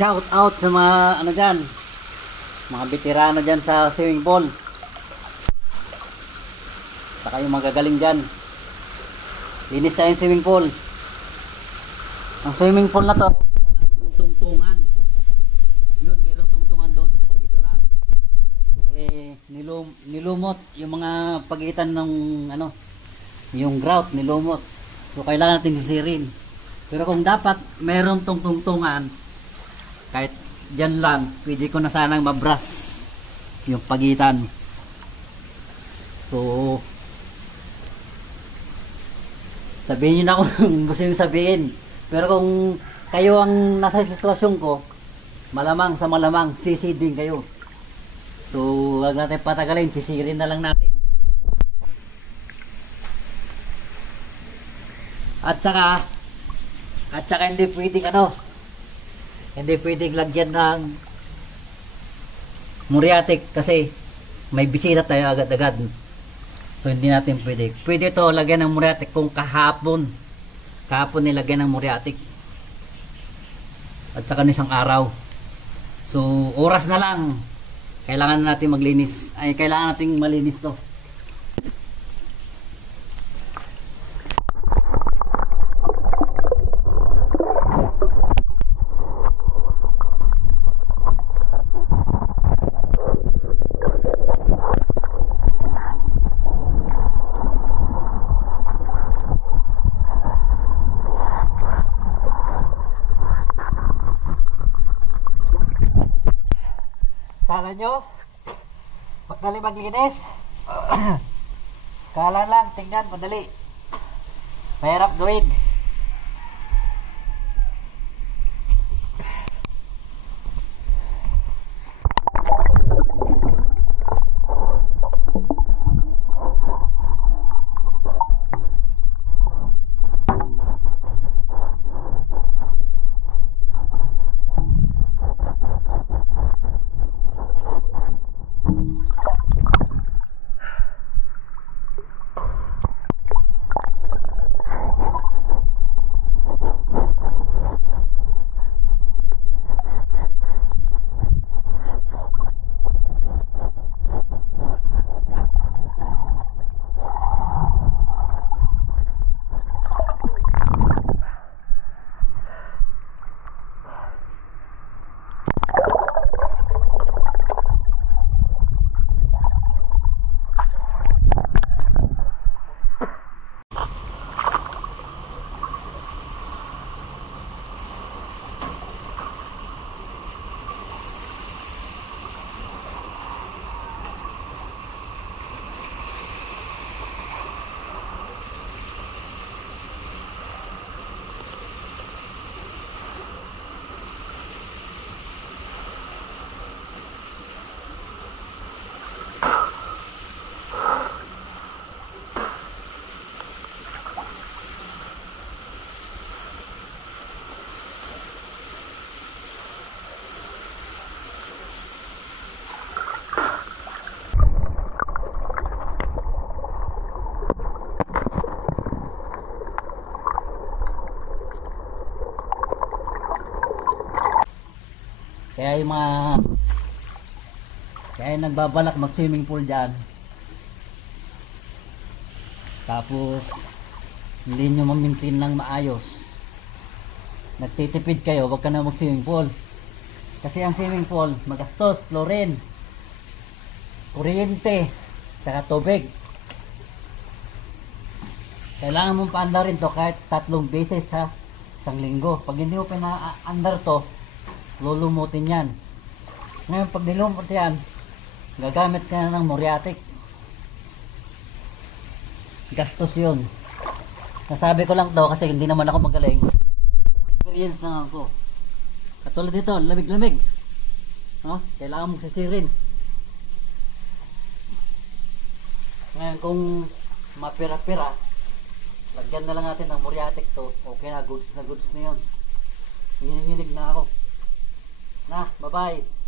Shout out sa mga ano dyan, mga veterano dyan sa swimming pool. Saka yung magagaling dyan. Linis na yung swimming pool. Ang swimming pool na to, walang tungtungan. Yun, mayroong tungtungan doon. Saka dito lang. Nilumot yung mga pagitan ng ano, yung grout, nilumot. So kailangan natin sisirin. Pero kung dapat mayroong tungtungan, kahit dyan lang, pwede ko na sanang mabrush yung pagitan. So sabihin nyo na kung gusto nyo sabihin. Pero kung kayo ang nasa sitwasyon ko, malamang sa malamang sisiding kayo. So wag natin patagalin, sisirin na lang natin. At saka hindi pwedeng hindi pwedeng lagyan ng muriatic kasi may bisita tayo agad-agad. So hindi natin pwede. Pwede ito lagyan ng muriatic kung kahapon nilagyan ng muriatic. At saka isang araw. So oras na lang. Kailangan natin maglinis. Kailangan nating malinis to. Kala nyo, madali maglinis. Kala lang, tingnan, madali. Mahirap gawin. Kaya yung nagbabalak mag swimming pool dyan, tapos hindi nyo ma-maintain ng maayos, nagtitipid kayo, wag ka na mag swimming pool. Kasi ang swimming pool magastos, chlorine, kuryente, saka tubig. Kailangan mong paandar rin to kahit 3 beses sa isang linggo. Pag hindi mo pina-andar to, lulumutin yan. Ngayon pag nilumot yan, gagamit ka na ng muriatic. Gastos yun. Nasabi ko lang to kasi hindi naman ako magaling. Experience lang ako. Katulad dito, lamig-lamig. Kailangan mong sisirin. Ngayon kung mapira-pira, lagyan na lang natin ng muriatic to. Okay na, goods na yun. Hinihilig na ako. Bye-bye.